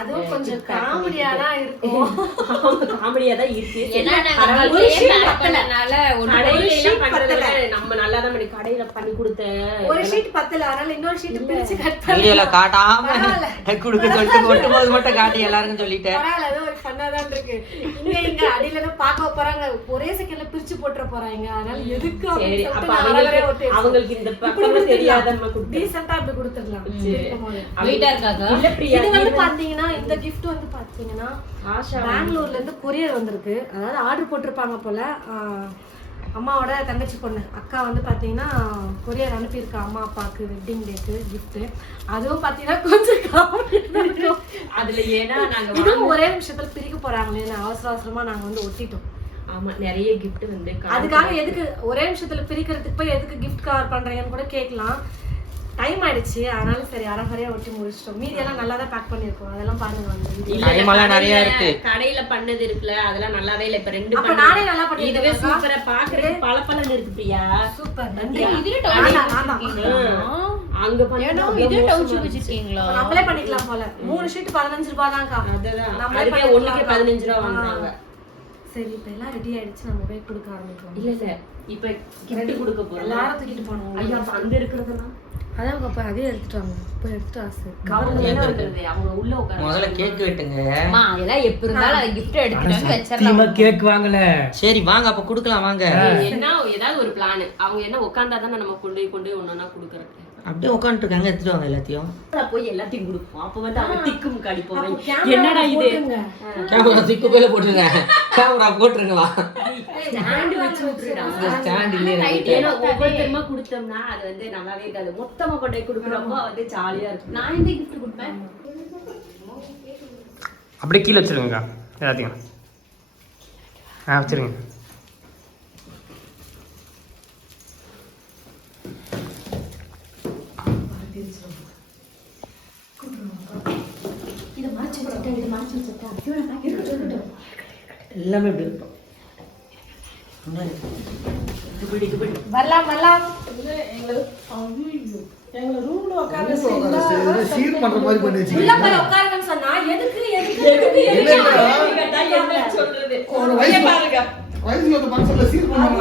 அதுவும் கொஞ்சம் காமெடியா தான் இருக்கும். காமெடியா தான் இருக்கு. ஏன்னா நம்ம நல்லா தான் கடையில பண்ணி கொடுத்தேன். ஒரு ஷீட் பத்தல, அதனால இன்னொரு ஷீட் பிரிச்சு கட் பண்ணி வீடியோல காட்டாம குடுக்க சொல்லிட்டு கொட்டும்போது மட்டும் காட்டி எல்லாருக்கும் சொல்லிட்டேன். பரவாயில்ல, அது ஒரு ஃபன்னா தான் இருக்கு. இங்க அடியில தான் பார்க்க போறாங்க, ஒரே செகண்ட்ல பிரிச்சு போட்டுற போறாங்க. அதனால எதுக்கு அவங்களுக்கு இந்த பக்கம் தெரியாத டீசென்ட்டா இப்படி கொடுத்துடலாம். வெயிட்டா இருக்காங்க. இது வந்து பாத்தீங்கன்னா இந்த gift வந்து பாத்தீங்கன்னா பெங்களூர்ல இருந்து கொரியர் வந்திருக்கு. அதாவது ஆர்டர் போட்டிருப்பாங்க போல. அம்மாவோட தங்கச்சி பொண்ணு அக்கா வந்து பாத்தீங்கன்னா கொரியர் அனுப்பியிருக்கா அம்மா அப்பாவுக்கு வெட்டிங் டேக்கு கிஃப்ட். அதுவும் பாத்தீங்கன்னா கொஞ்சம் காமெடியா இருக்கும். அதுல ஏன்னா நாங்க ஒரே நிமிஷத்துல பிரிக்க போறாங்களே, அவசர அவசரமா நாங்க வந்து ஒட்டிட்டோம். ஆமா, நிறைய gift வந்து அதுக்காக எதுக்கு ஒரே நிமிஷத்துல பிரிக்கிறதுக்கு போய் எதுக்கு gift கவர் பண்றீங்கன்னு கூட கேட்கலாம். டைம் ஆயிடுச்சு, அதனால சரி அரைகுறையா ஒட்டி முடிச்சிட்டோம். மீதி எல்லாம் நல்லா தான் பேக் பண்ணிருக்கோம். அதெல்லாம் பாருங்க வந்து டைம் எல்லாம் நிறைய இருக்கு. கடையில பண்ணது இருக்குல, அதெல்லாம் நல்லாவே இல்ல. இப்ப ரெண்டு அப்ப நானே நல்லா பண்ணிட்டேன். இதுவே சூப்பரா பாக்குறதுக்கு பளபளன்னு இருக்கு பிரியா. சூப்பர், நன்றி. இதுல டவுச் வச்சிருக்கீங்களா? அங்க பண்ணா இதுல டவுச் வச்சிருக்கீங்களா? நம்மளே பண்ணிக்கலாம் போல. 3 ஷீட் 15 ரூபாய் தான்க்கா. அதுதான் அதுவே ஒண்ணுக்கு 15 ரூபாய் வாங்குறாங்க. சரி, இப்ப எல்லாம் ரெடி ஆயிடுச்சு, நம்ம போய் கொடுக்க ஆரம்பிக்கலாம். இல்ல இப்ப கிஃப்ட் கொடுக்க போறோம். எல்லாரும் தூக்கிட்டு போறோம். ஐயா அங்க இருக்குறதெல்லாம் அதான் அப்ப அதே எடுத்துட்டு வாங்க. போய் எடுத்து ஆசை கவர்ல என்ன இருக்குது? அவங்க உள்ள உட்கார முதல்ல கேக் வெட்டுங்க. அம்மா அதெல்லாம் எப்ப இருந்தாலும் அந்த gift எடுத்துட்டு வெச்சறலாம். நீங்க கேக் வாங்கல. சரி வாங்க அப்ப குடுக்கலாம் வாங்க. என்ன ஏதாவது ஒரு பிளான். அவங்க என்ன உட்கார்ந்தா தான நம்ம கொண்டு ஒண்ணா குடுக்குறது. அப்படியே உட்கார்ந்துட்டு இருக்காங்க, எடுத்துட்டு வாங்க எல்லாத்தையும். போய் எல்லாத்தையும் கொடுப்போம். அப்ப வந்து அவன் திக்கும் காடி போவேன். என்னடா இது? கேமரா திக்கு போல போட்டுருங்க. கேமரா போட்டுருங்களா? ஸ்டாண்ட் வச்சு விட்டுறாங்க. ஸ்டாண்ட் இல்லையே. ஏன்னா ஒவ்வொருத்தருமா கொடுத்தோம்னா அது வந்து நல்லாவே இருக்காது. மொத்தமா கொண்டு கொடுக்குறப்போ வந்து ஜாலியா இருக்கும். நான் இந்த gift கொடுப்பேன். அப்படியே கீழ வச்சிருங்க எல்லாத்தையும். வச்சிருங்க. எல்லாமே இப்படி இருக்கும். வரலாம். எங்க ரூம்ல உட்கார்ந்து சீர் பண்ற மாதிரி பண்ணி வச்சிருக்கீங்க. உள்ள போய் உட்காருங்கன்னு சொன்னா எதுக்கு என்ன சொல்றது? ஒரு வயசு பாருங்க. வயசுல வந்து பக்கத்துல சீர் பண்ணுவாங்க.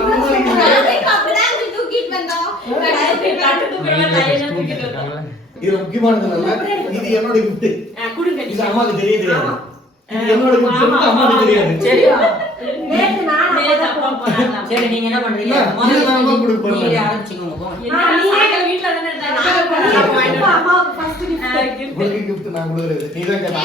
அப்பதான் தூக்கிட்டு வந்தோம். இது முக்கியமானது இல்ல. இது என்னோட gift. குடுங்க. இது அம்மாக்கு தெரியாது. என்னோட gift அம்மாக்கு தெரியாது. சரி. நேத்து நான் அப்பா போறாங்க. சரி நீங்க என்ன பண்றீங்க? நீங்க ஆரம்பிச்சுங்க போங்க. நீங்க வீட்ல தான இருந்தாங்க. அம்மாவுக்கு ஃபர்ஸ்ட் gift நான் கொடுக்குறது. நீ தான் கேட்ட.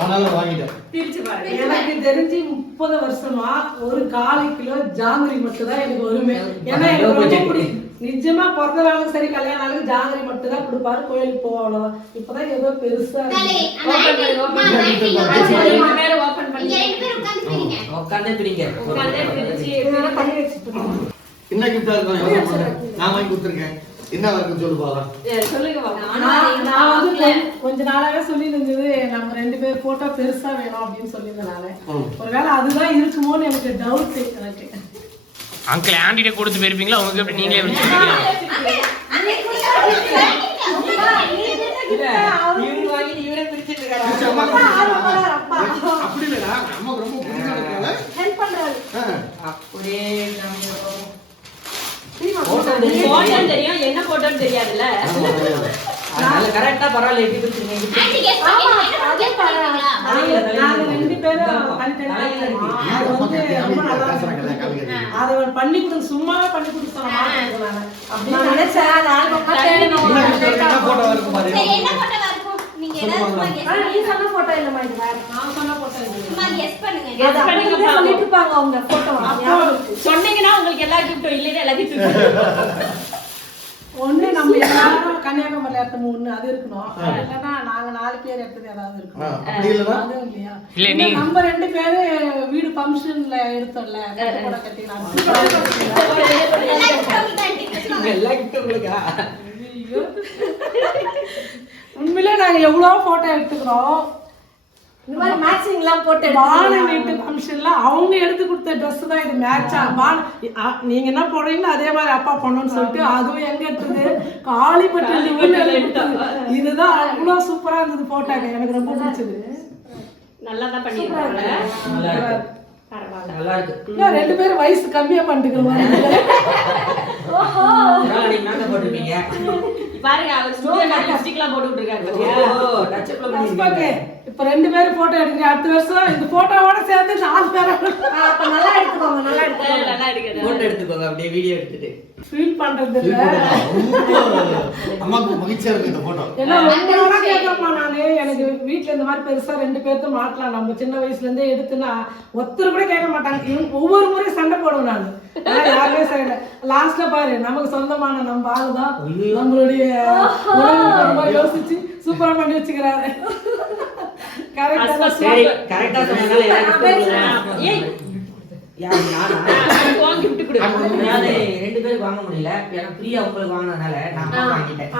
அதனால வாங்கிட்டேன். திருச்சி பாருங்க. எனக்கு தெரிஞ்சு 30 வருஷமா ஒரு 1/4 கிலோ ஜாங்கிரி மட்டும் தான் எனக்கு வருமே. ஏன்னா எனக்கு ரொம்ப பிடிக்கும். நிஜமா பிறந்த நாளும் சரி கல்யாண நாளுக்கு ஜாங்கிரி மட்டும் தான் கொடுப்பாரு. கோயிலுக்கு போவோம், அவ்வளவுதான். இப்பதான் ஏதோ பெருசா உட்கார்ந்தே பிடிங்க. பண்ணி வச்சுட்டு என்ன gift இருக்கும்? நான் வாங்கி கொடுத்துருக்கேன். என்ன வரைக்கும் சொல்லு பாக்கலாம். சொல்லுங்க. நான் வந்து கொஞ்ச நாளாவே சொல்லி இருந்தது நம்ம 2 பேர் போட்டோ பெருசா வேணும் அப்படின்னு சொல்லியிருந்தனால ஒருவேளை அதுதான் இருக்குமோன்னு எனக்கு டவுட். எனக்கு அங்கிள் ஆண்டிட்ட கொடுத்து போயிருப்பீங்களா? உங்களுக்கு எப்படி நீங்களே வச்சிருக்கீங்க? இவங்க வாங்கி இவரே பிரிச்சிட்டு இருக்காரு. அப்படி இல்லடா, அம்மா ரொம்ப புரிஞ்சானதால ஹெல்ப் பண்றாரு. அப்படியே போட்டோ தெரியும், என்ன போட்டோன்னு தெரியாதுல்ல. அதனால கரெக்ட்டா பரவாயில்ல எப்படி பிரிச்சிருக்கீங்க? ஆண்டி கெஸ் பண்ணி என்ன பண்ணுவீங்களா? நாங்க 2 பேரும் அதை பண்ணி கொடுங்க, சும்மாவே பண்ணி கொடுத்தாங்க. நான் நினைச்சேன் அது ஆல்பம் தேடணும். என்ன போட்டோ இருக்கும் பாரு. சரி என்ன போட்டோ இருக்கும்? நீங்க ஏதாவது சும்மா கெஸ் ஆனா நீ சொன்ன போட்டோ இல்லமா இது வேற. நான் சொன்ன போட்டோ இது. சும்மா கெஸ் பண்ணுங்க. அது அப்படியே சொல்லிட்டு இருப்பாங்க அவங்க போட்டோ. சொன்னீங்கன்னா உங்களுக்கு எல்லா கிஃப்டும் இல்லைன்னா எல்லாத்தையும் ஒண்ணு நம்ம எல்லாரும் கன்னியாகுமரியில எடுத்தோம், ஒண்ணு அது இருக்கணும். இல்லைன்னா நாங்க 4 பேர் எடுத்தது ஏதாவது இருக்கணும். அப்படி இல்லனா அதுவும் இல்லையா? இல்ல நீ நம்ம 2 பேரு வீடு ஃபங்க்ஷன்ல எடுத்தோம்ல, போட்டோ கட்டினாங்க. எல்லா கிட்ட உங்களுக்கா? உண்மையிலே நாங்க எவ்வளவு போட்டோ எடுத்துக்கிறோம். இந்த மாதிரி மேட்சிங் எல்லாம் போட்டு பானு வீட்டு ஃபங்க்ஷன்ல அவங்க எடுத்து கொடுத்த ட்ரெஸ் தான் இது மேட்சா. நீங்க என்ன போடுறீங்களோ அதே மாதிரி அப்பா பண்ணணும்னு சொல்லிட்டு அதுவும் எங்க எடுத்தது காளிப்பட்டு. இதுதான் அவ்வளவு சூப்பரா இருந்தது போட்டாங்க. எனக்கு ரொம்ப பிடிச்சது. நல்லா தான் பண்ணிருக்காங்க. நல்லா இருக்கு. ரெண்டு பேரும் வயசு கம்மியா பண்ணிட்டு போட்டுருப்பீங்க பாருங்க, அவர் ஸ்டூடியோல லிப்ஸ்டிக்லாம் போட்டு விட்டுருக்காரு. இப்ப ரெண்டு பேரும் போட்டோ எடுக்கிறீங்க. அடுத்த வருஷம் இந்த போட்டோவோட சேர்த்து 4 பேர் அப்ப நல்லா எடுத்துக்கோங்க, நல்லா எடுத்துக்கோங்க. நல்லா எடுக்கிறது. போட்டோ எடுத்துக்கோங்க அப்படியே வீடியோ எடுத்துட்டு. ஃபீல் பண்றது இல்ல. அம்மாக்கு மகிழ்ச்சியா இருக்கு இந்த போட்டோ. ஏன்னா ரொம்ப நாளா கேட்கறப்பா நானு, எனக்கு வீட்டுல இந்த மாதிரி பெருசா 2 பேர்த்து மாட்டலாம். நம்ம சின்ன வயசுல இருந்தே எடுத்துனா ஒருத்தர் கூட கேட்க மாட்டாங்க. ஒவ்வொரு முறையும் சண்டை போடுவேன் நான். யாருமே சண்டை. லாஸ்ட்ல பாரு, நமக்கு சொந்தமான நம்ம ஆளுதான் நம்மளுடைய உறவு யோசிச்சு சூப்பரா பண்ணி வச்சுக்கிறாரு. கரெக்டா சொன்னதால ரெண்டு பேருக்கு வாங்க முடியல. ஏன்னா பிரியா உங்களுக்கு வாங்கினதுனால நான் வாங்கிட்டேன்.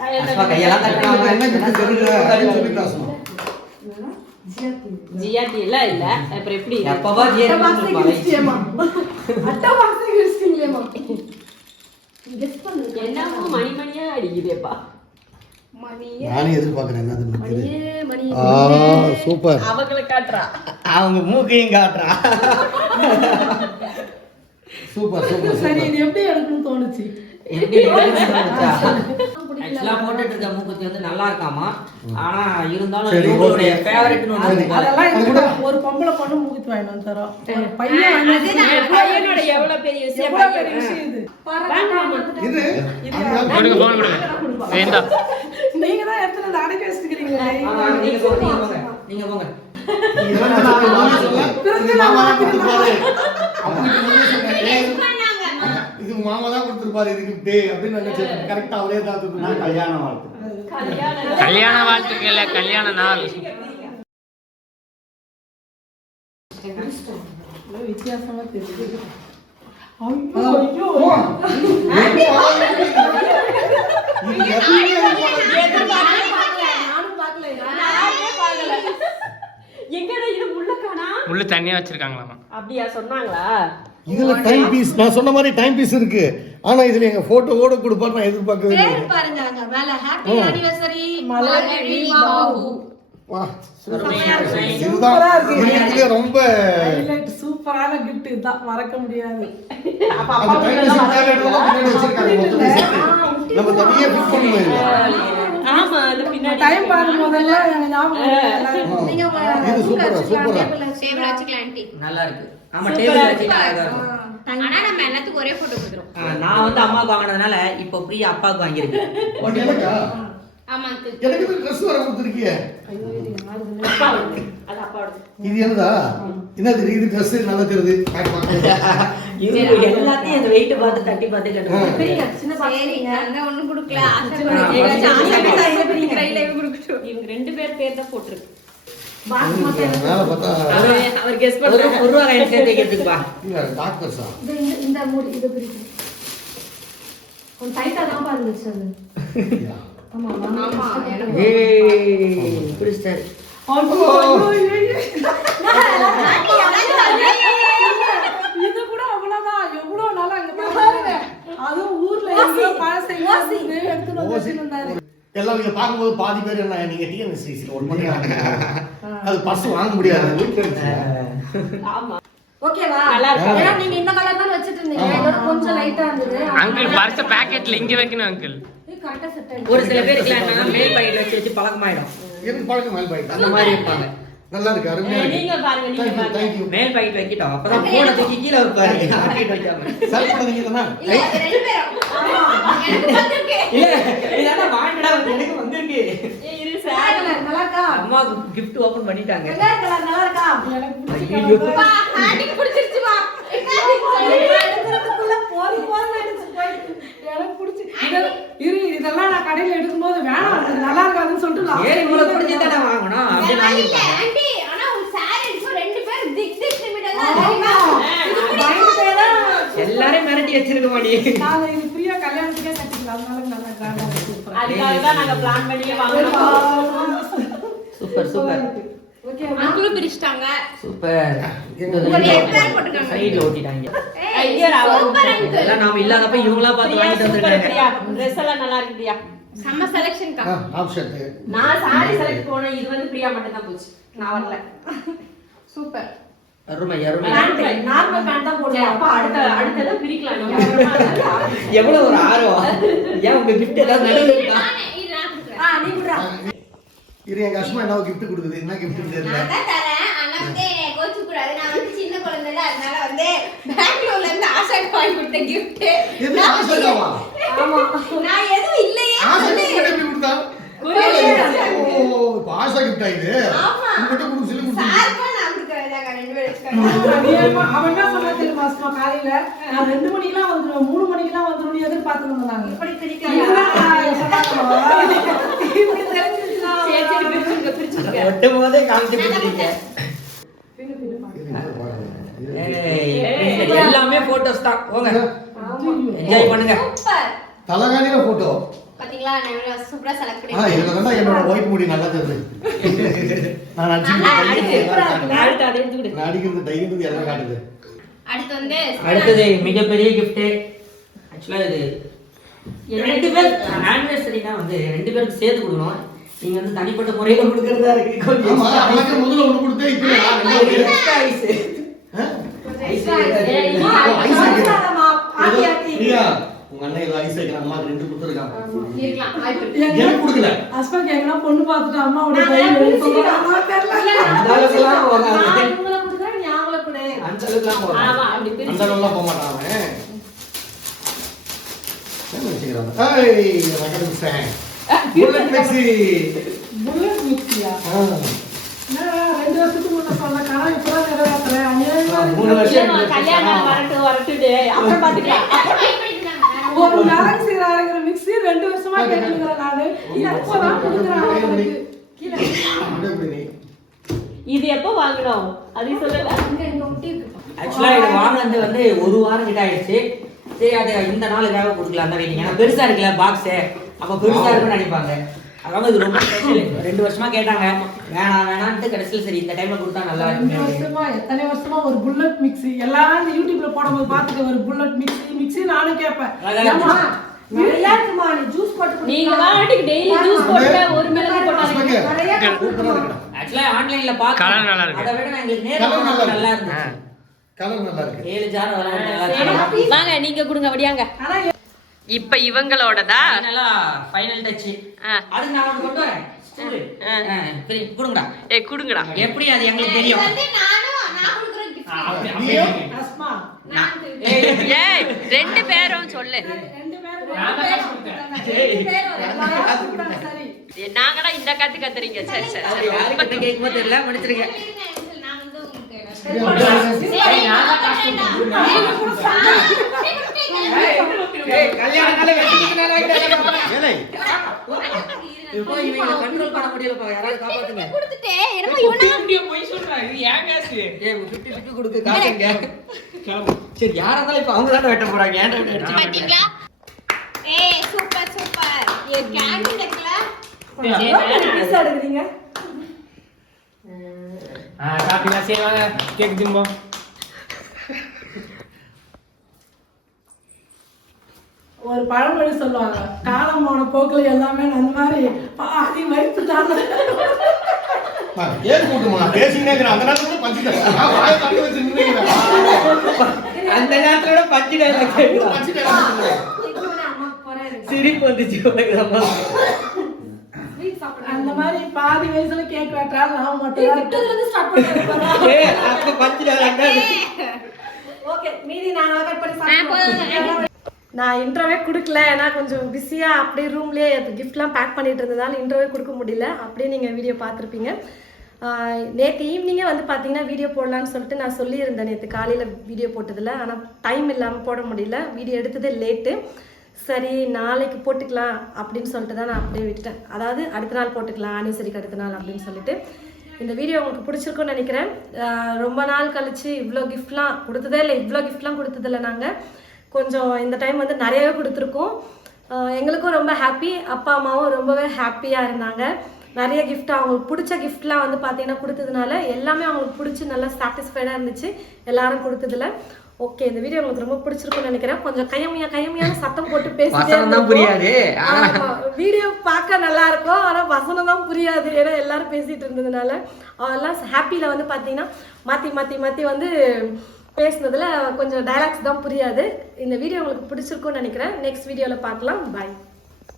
கையெல்லாம் ஜிஆர்டி இல்ல இல்ல அப்புறம் எப்படி எப்பவா என்னமோ மணிமணியா அடிக்குதேப்பா. நானே எதிர்பார்க்கிறேன். சூப்பர். அவங்களை காட்டுறா, அவங்க மூக்கையும் காட்டுறா. Super super. சரி, இது எப்படி எடுக்கணும்னு தோணுச்சு? ஆக்சுவலா போட்டுட்டு இருக்க மூக்குத்தி வந்து நல்லா இருக்காமா. ஆனா இருந்தாலும் இவங்களுடைய ஃபேவரட்னு ஒன்னு. அதெல்லாம் ஒரு பொம்பளை பொண்ணு மூக்குத்தி வாங்கிட்டு தரோம். பையன் பையனோட எவ்வளவு பெரிய விஷயம் இது. இது கொடுங்க போன் கொடுங்க. வேண்டாம். நீங்க தான் எடுத்து அடக்கி வச்சிருக்கீங்களே. நீங்க போங்க. இது மாமா தான் கொடுத்துருப்பாரு இதுக்கு பே அப்படின்னு நினைச்சேன். கரெக்டா அவரே தான் கொடுத்தாரு. கல்யாண வாழ்த்து. கல்யாண வாழ்த்துக்கள், கல்யாண நாள். வித்தியாசமா தெரியுது. உள்ள தண்ணியா வச்சிருக்காங்களாமா. அப்படியா சொன்னாங்களா? இதுல டைம் பீஸ் நான் சொன்ன மாதிரி டைம் பீஸ் இருக்கு. ஆனா இதுல எங்க போட்டோவோட கொடுப்பாரு நான் எதிர்பார்க்கவே இல்லை. பேர் பாருங்க அங்க மேல ஹேப்பி ஆனிவர்சரி மலர்விழி பாபு. வா இதுதான் இதுல ரொம்ப ஹைலைட். சூப்பரான gift இதுதான், மறக்க முடியாது. அந்த டைம் பீஸ் கேரக்டர்லாம் பின்னாடி வச்சிருக்காங்க. நம்ம தனியா பிக் பண்ணுவோம். ஆமா, அது பின்னாடி டைம் பாக்கும் போதல்ல எனக்கு ஞாபகம் நீங்க இது சூப்பரா சூப்பரா. டேபிள் வச்சுக்கலாம் ஆண்டி. நல்லா இருக்கு. ஆமா, டேபிள் வச்சிட்டா அழகா இருக்கும். ஆனா நம்ம எல்லாத்துக்கும் ஒரே போட்டோ கொடுத்துறோம். நான் வந்து அம்மாவுக்கு வாங்கினதுனால இப்போ பிரியா அப்பாவுக்கு வாங்கியிருக்கேன். எனக்கா? ஆமா அங்கிள். எனக்கு Dress வர கொடுத்துருக்கியே. அது அப்பாவோட. இது என்னடா? என்னது இது Dress நல்லா தெரியுது. இது எல்லாத்தையும் அந்த வெயிட் பார்த்து தட்டி பார்த்து கட்டுறேன். சின்ன சரி, நாங்க ஒண்ணும் கொடுக்கல. இவங்க 2 பேர் பேர் தான் போட்டுருக்கு. மேல பார்த்தா அவர் கெஸ் பண்றாரு. ஒரு ரூபா கையில சேர்த்து வைக்கிறதுக்குப்பா. இல்ல டாக்டர்ஸா? இந்த மூடி இது பிரிச்சு கொஞ்சம் டைட்டா தான் பாருங்க அது. ஆமா ஆமா எனக்கு ஏய் புடிச்சாரு. இது கூட அவ்வளவுதான். எவ்வளவு நாளா அங்க பாருங்க. அதுவும் ஊர்ல எங்கேயோ பழசை எடுத்துட்டு வந்தாரு. எல்லாம் நீங்க பாக்கும்போது பாதி பேர் என்ன நீங்க டிஎன்எஸ்சில ஒர்க் பண்றீங்க. அது பர்ஸ் வாங்க முடியாது வீட்ல இருக்கு. ஆமா. ஓகேவா? நல்லா இருக்கு. ஏன்னா நீங்க இந்த கலர் தான் வச்சிட்டு இருந்தீங்க. இதோட கொஞ்சம் லைட்டா இருந்தது. அங்கிள் பர்ஸ் பாக்கெட்ல இங்க வைக்கணும் அங்கிள். இது கரெக்ட்டா செட் ஆயிடுச்சு. ஒரு சில பேருக்கு என்னன்னா மேல் பாக்கெட்ல வச்சு பழக்கமாயிடும். எனக்கு பழக்கம் மேல் பாயிட்டு. அந்த மாதிரி இருப்பாங்க. நல்லா இருக்கு அருமையா இருக்கு. நீங்க பாருங்க, நீங்க பாருங்க. Thank you. மேல் பாக்கெட் வைக்கிட்டோம். அப்பதான் போன தூக்கி கீழ வைப்பாரு. பாக்கெட் வைக்காம. சரி பண்ணீங்க தானா? இல்ல, 2 பேரும். எனக்கு வந்திருக்கு. இல்ல இதெல்லாம் வாங்கிடா எனக்கு வந்திருக்கு. இரு சார். நல்லா இருக்கா? அம்மாக்கு gift ஓபன் பண்ணிட்டாங்க. வெங்காய கலர் நல்லா இருக்கா? பா, ஆண்டிக்கு பிடிச்சிருச்சு பா. எடுக்கிறதுக்குள்ள போறி அடிச்சு போயிட்டு. எனக்கு பிடிச்சி இதெல்லாம் நான் கடையில எடுக்கும்போது வேணாம் அது நல்லா இருக்காதுன்னு சொல்லிட்டு ஏய் உங்களுக்கு பிடிச்சதானே வாங்கணும். அப்படி இல்ல, வாங்கிட்டாங்க. ஆண்டி, ஆனா ஒரு saree எடுத்து 2 பேர் திக் திக் நிமிடங்க. எல்லாரும் மிரட்டி வச்சிருக்க மாட்டீ. நாங்க இது ஃப்ரீயா கல்யாணத்துக்கே கட்டிக்கலாம். அதனால நல்லா கிராண்டா அதுக்காக தான் நாங்க பிளான் பண்ணியே வாங்குறோம். சூப்பர் சூப்பர் அங்களும் பிரிச்சிட்டாங்க. சூப்பர். சைடுல ஓட்டிட்டாங்க. ஐயா சூப்பர் அங்கிள். இதெல்லாம் நாம இல்லாதப்ப இவங்களா பார்த்து வாங்கிட்டு வந்திருக்காங்க. Dress எல்லாம் நல்லா இருக்குடியா. செம்ம செலக்ஷன் கா. நான் சாரி செலக்ட் போனேன். இது வந்து பிரியா மட்டும் தான் போச்சு. நான் வரல. சூப்பர். அருமை அருமை. நார்மல் பேண்ட் தான் போடுவேன். அப்பா அடுத்தத பிரிக்கலாம் நீங்க. எவ்வளவு ஒரு ஆர்வம். ஏன் உங்க gift ஏதாவது நடுவுல இருக்கா? இது நான் கொடுக்குறேன். நீ குடுறா. இரு எங்க அஸ்மா என்ன gift கொடுக்குது. என்ன gift தெரியல. நான் தான் தரேன். ஆனா வந்து கோச்சு கூடாது. நான் வந்து சின்ன குழந்தைல அதனால வந்து பெங்களூர்ல இருந்து ஆஷாக்கு வாங்கி கொடுத்த gift. எது ஆசைக்காவா? ஆமா. நான் எதுவும் இல்லையே. ஆசை எப்படி கொடுத்தா? ஓ ஆசை gift இது. ஆமா. உங்ககிட்ட கொடுத்து சொல்லி கொடுத்து. சார்பா நான் கொடுக்கறதா ரெண்டு பேரும் வச்சுக்கோங்க. அவன் என்ன சொன்னா தெரியுமா அஸ்மா காலையில நான் 2 மணிக்கெல்லாம் வந்துருவேன் 3 மணிக்கெல்லாம் வந்துருவேன் எதிர்பார்த்துட்டு இருந்தாங்க. இப்படி பிரிக்க இப்படி பிரிச்சுங்க. ஒட்டும் போதே காமிச்சு கொடுத்தீங்க. எல்லாமே போட்டோஸ் தான். போங்க என்ஜாய் பண்ணுங்க. சூப்பர். தலகாணில போட்டோ. பாத்தீங்களா நான் சூப்பரா செலக்ட் பண்ணி. இதுல தான் என்னோட ஒயிட் முடி நல்லா தெரியுது. நான் அடிக்கிறது டைகிறது எல்லாம் காட்டுது. அடுத்து வந்து அடுத்தது மிகப்பெரிய gift. ஆக்சுவலா இது ரெண்டு பேர் ஆனிவர்சரினா வந்து 2 பேருக்கு சேர்த்து கொடுக்கணும். நீங்க வந்து தனிப்பட்ட முறையில கொடுக்கறதா இருக்கு. கொஞ்சம் ஆமா அவனுக்கு முதல்ல ஒண்ணு கொடுத்தே இப்போ நான் எக்ஸ்ட்ரா ஐஸ். ஐஸ் ஐயா உங்க அண்ணன் எல்லாம் ஐஸ் வைக்கிற அம்மாக்கு 2 கொடுத்துருக்காங்க. இருக்கலாம். வாய்ப்பு. எனக்கு கொடுக்கல. ஹஸ்பண்ட் எங்கனா பொண்ணு பார்த்துட்டு அம்மாவோட கையில சொல்றாங்க தெரியல. அந்த அளவுக்குலாம் போகாது. நான் இவங்கள கொடுத்தா நீ அவங்கள கொடு. அந்த அளவுக்குலாம் போகாது. ஆமா அப்படி அந்த பிரிச்சு. அளவுலாம் போக மாட்டான் அவன். என்ன நினைச்சுக்கிறான்? ஏய் rugged fan. Bullet mixie. Bullet மிக்ஸியா? நான் 2 வருஷத்துக்கு முன்ன சொன்ன கனவு இப்பதான் நிறைவேத்துறேன். அநியாயமா 3 வருஷம் இல்லம்மா, கல்யாணம் வரட்டுது அப்புறம் பாத்துக்கலாம். ஒரு நாளைக்கு செய்யற அரைக்கிற மிக்ஸி 2 வருஷமா கேட்டுக்கிறேன் நானு. இப்பதான் கொடுக்குறேன் அவங்களுக்கு. கீழே இது எப்போ வாங்கணும் அது சொல்லல. ஆக்சுவலா இது வாங்குனது வந்து 1 வாரம் கிட்ட ஆயிடுச்சு. சரி அது இந்த நாளுக்காக கொடுக்கலாம் தான் வெயிட்டிங். ஏன்னா பெருசா இருக்குல்ல பாக்ஸ். அப்ப பெருசா இருக்குன்னு நினைப்பாங்க. அதாவது இது ரொம்ப ஸ்பெஷல். 2 வருஷமா கேட்டாங்க. வேணான்ட்டு கடைசியில் சரி இந்த டைம்ல கொடுத்தா நல்லா 2 இருக்கும். வருஷமா எத்தனை வருஷமா ஒரு புல்லட் மிக்ஸி எல்லாரும் இந்த யூடியூப்ல போடும்போது பார்த்துட்டு ஒரு புல்லட் மிக்ஸி நானும் கேட்பேன். ஏம்மா, நிறைய இருக்குமா நீ ஜூஸ் போட்டு நீங்க வாட்டிக்கு டெய்லி ஜூஸ் போட்டு ஒரு மிளகு போட்டாங்க. ஆக்சுவலா ஆன்லைன்ல பாத்து கலர் நல்லா இருக்கு. அத விட நான் எங்களுக்கு நேர்ல பார்த்தா நல்லா இருந்துச்சு. கலர் நல்லா இருக்கு. 7 ஜார் அதெல்லாம் நல்லா இருக்கு. வாங்க நீங்க கொடுங்க வடியாங்க. இப்ப இவங்களோடதா நல்லா ஃபைனல் டச். அது நான் வந்து கொண்டு வரேன். ஸ்டூல். சரி கொடுங்கடா. குடுங்கடா. எப்படி அது எங்களுக்கு தெரியும். வந்து நான் கொடுக்குற gift. அஸ்மா ஏய் 2 பேரும் சொல்லு. 2 பேரும் சரி நாங்கடா இந்த கத்து கத்துறீங்க. சரி சரி சரி. யாருக்கு கேக்குமோ தெரியல மன்னிச்சிருங்க. நான் வந்து உங்களுக்கு கல்யாணனால வெட்டிக்கிட்டனால ஏலே இப்போ இவங்க கண்ட்ரோல் பண்ண முடியலப்பா. யாராவது காப்பாத்துங்க. கொடுத்துட்டேன். என்னமோ இவனா போய் சொல்றேன். இது ஏன் காசு? ஏய் 50 கொடுத்து காசுங்க. சரி யாரா இருந்தாலும் இப்போ அவங்க தான் வெட்ட போறாங்க. ஏன்டா இப்படி அடிச்சு பாத்தீங்களா? ஏய் சூப்பர் சூப்பர். ये கேண்டில் இருக்குல? பீஸா எடுக்குறீங்க. சாப்பிட்டீங்களா? சரி வாங்க கேக் திம்போம். ஒரு பழமொழி சொல்லுவாங்க, காலம் போன போக்குல எல்லாமே அந்த மாதிரி பாதி வயிற்று தானே. ஏன் கூட்டுமா பேசினே இருக்கற அந்த நேரத்துல பஞ்சிட்டேன். நான் வாயை தள்ளி வச்சு நின்னுக்கிறேன். அந்த நேரத்தோட பஞ்சி டைலாக் கேக்குறா. சிரிப்பு வந்துச்சு உனக்கு அம்மா. அந்த மாதிரி பாதி வயசுல கேக் வெட்டால நான் மட்டும் கிட்டதுல இருந்து ஸ்டார்ட் பண்ணிருக்கேன். ஏய் அப்ப பஞ்சி டைலாக் தான். ஓகே மீதி நான் கட் பண்ணி சாப்பிடுறேன். நான் இன்ட்ரோவே கொடுக்கல. ஏன்னா கொஞ்சம் பிஸியாக அப்படியே ரூம்லேயே கிஃப்ட்லாம் பேக் பண்ணிட்டு இருந்ததால இன்ட்ரோவே கொடுக்க முடியல. அப்படியே நீங்கள் வீடியோ பார்த்துருப்பீங்க. நேற்று ஈவினிங்கே வந்து பார்த்தீங்கன்னா வீடியோ போடலான்னு சொல்லிட்டு நான் சொல்லியிருந்தேன். நேற்று காலையில் வீடியோ போட்டதில் ஆனால் டைம் இல்லாமல் போட முடியல. வீடியோ எடுத்ததே லேட்டு. சரி நாளைக்கு போட்டுக்கலாம் அப்படின்னு சொல்லிட்டு தான் நான் அப்படியே விட்டுட்டேன். அதாவது அடுத்த நாள் போட்டுக்கலாம், ஆனிவர்சரிக்கு அடுத்த நாள் அப்படின்னு சொல்லிட்டு. இந்த வீடியோ உங்களுக்கு பிடிச்சிருக்குன்னு நினைக்கிறேன். ரொம்ப நாள் கழிச்சு இவ்வளோ கிஃப்ட்லாம் கொடுத்ததே இல்லை. இவ்வளோ கிஃப்ட்லாம் கொடுத்ததில்லை. நாங்கள் கொஞ்சம் இந்த டைம் வந்து நிறையவே கொடுத்துருக்கோம். எங்களுக்கும் ரொம்ப ஹாப்பி, அப்பா அம்மாவும் ரொம்பவே ஹாப்பியாக இருந்தாங்க. நிறைய கிஃப்ட் அவங்களுக்கு பிடிச்ச கிஃப்ட்லாம் வந்து பார்த்தீங்கன்னா கொடுத்ததுனால எல்லாமே அவங்களுக்கு பிடிச்சி நல்லா சாட்டிஸ்ஃபைடாக இருந்துச்சு எல்லாரும் கொடுத்ததுல. ஓகே, இந்த வீடியோ உங்களுக்கு ரொம்ப பிடிச்சிருக்கும்னு நினைக்கிறேன். கொஞ்சம் கையமையான சத்தம் போட்டு பேசிட்டே புரியாது. வீடியோ பார்க்க நல்லா இருக்கும், ஆனால் வசனம் தான் புரியாது. ஏன்னா எல்லாரும் பேசிட்டு இருந்ததுனால அதெல்லாம் ஹாப்பியில் வந்து பார்த்தீங்கன்னா மாற்றி வந்து பேசுனதுல கொஞ்சம் டைலாக்ஸ் தான் புரியாது. இந்த வீடியோ உங்களுக்கு பிடிச்சிருக்கும்னு நினைக்கிறேன். நெக்ஸ்ட் வீடியோவில் பார்க்கலாம். பாய்.